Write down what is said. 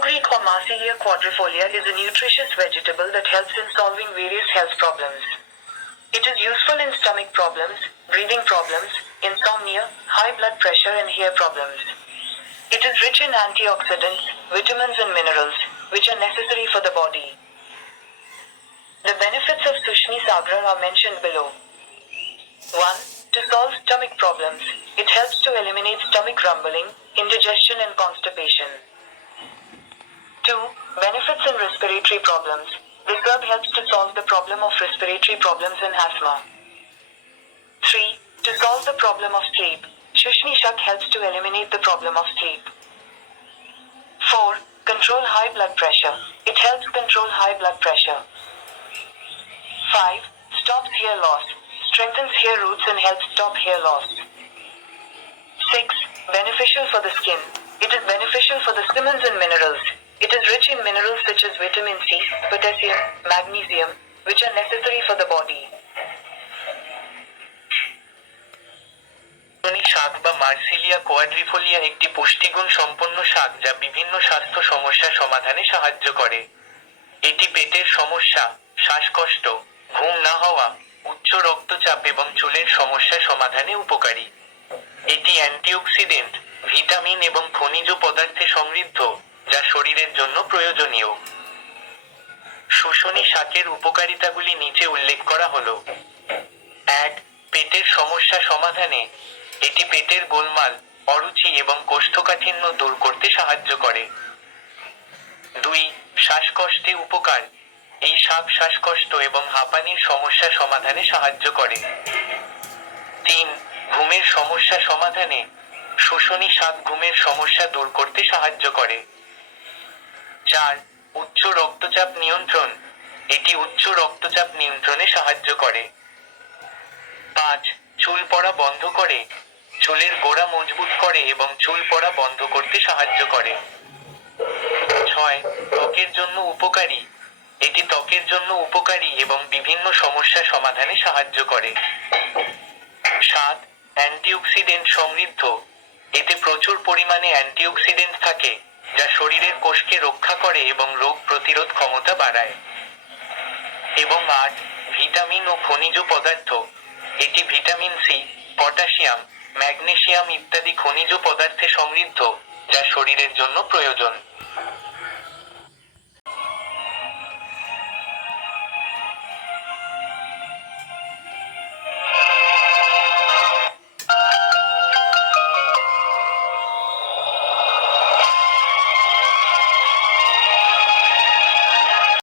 Fenugreek or Marsilia quadrifolia is a nutritious vegetable that helps in solving various health problems. It is useful in stomach problems, breathing problems, insomnia, high blood pressure, and hair problems. It is rich in antioxidants, vitamins, and minerals, which are necessary for the body. The benefits of Sushni Sagra are mentioned below. 1. To solve stomach problems, it helps to eliminate stomach rumbling, indigestion, and constipation. 2. Benefits in respiratory problems. This herb helps to solve the problem of respiratory problems in asthma. 3. To solve the problem of sleep, Shushni Shak helps to eliminate the problem of sleep. 4. Control high blood pressure. It helps control high blood pressure. 5. Stops hair loss. Strengthens hair roots and helps stop hair loss. 6. Beneficial for the skin. It is beneficial for the vitamins and minerals. It is rich in minerals such as vitamin C, potassium, magnesium, which are necessary for the body. শাক বা মার্সিলিয়া কোয়াড্রিফোলিয়া একটি পুষ্টিগুণ সম্পন্ন শাক যা বিভিন্ন স্বাস্থ্য সমস্যা সমাধানে সাহায্য করে। এটি পেটের সমস্যা শ্বাসকষ্ট ঘুম না হওয়া উচ্চ রক্তচাপ এবং চুলের সমস্যা সমাধানে উপকারী। এটি অ্যান্টিঅক্সিডেন্ট ভিটামিন এবং খনিজ পদার্থে সমৃদ্ধ। যা শরীরের জন্য প্রয়োজনীয়। শুশনি শাকের উপকারিতাগুলি নিচে উল্লেখ করা হলো। এক, পেটের সমস্যা সমাধানে। এটি পেটের গোলমাল, অরুচি এবং কোষ্ঠকাঠিন্য দূর করতে সাহায্য করে। দুই, শ্বাসকষ্টে উপকার। এই শাক শ্বাসকষ্ট এবং হাঁপানির সমস্যা সমাধানে সাহায্য করে। তিন, ঘুমের সমস্যা সমাধানে। শোষণী শাক ঘুমের সমস্যা দূর করতে সাহায্য করে। চার উচ্চ রক্তচাপ নিয়ন্ত্রণ, এটি উচ্চ রক্তচাপ নিয়ন্ত্রণে সাহায্য করে। পাঁচ, চুল পড়া বন্ধ করে। চুলের গোড়া মজবুত করে এবং চুল পড়া বন্ধ করতে সাহায্য করে। ছয়, ত্বকের জন্য উপকারী। এটি ত্বকের জন্য উপকারী এবং বিভিন্ন সমস্যা সমাধানে সাহায্য করে। সাত, অ্যান্টিঅক্সিডেন্ট সমৃদ্ধ। এতে প্রচুর পরিমাণে অ্যান্টিঅক্সিডেন্ট থাকে। যা শরীরের কোষকে রক্ষা করে এবং রোগ প্রতিরোধ ক্ষমতা বাড়ায়। এবং আট ভিটামিন ও খনিজ পদার্থ, এটি ভিটামিন সি, পটাশিয়াম ম্যাগনেসিয়াম ইত্যাদি খনিজ পদার্থে সমৃদ্ধ, যা শরীরের জন্য প্রয়োজন।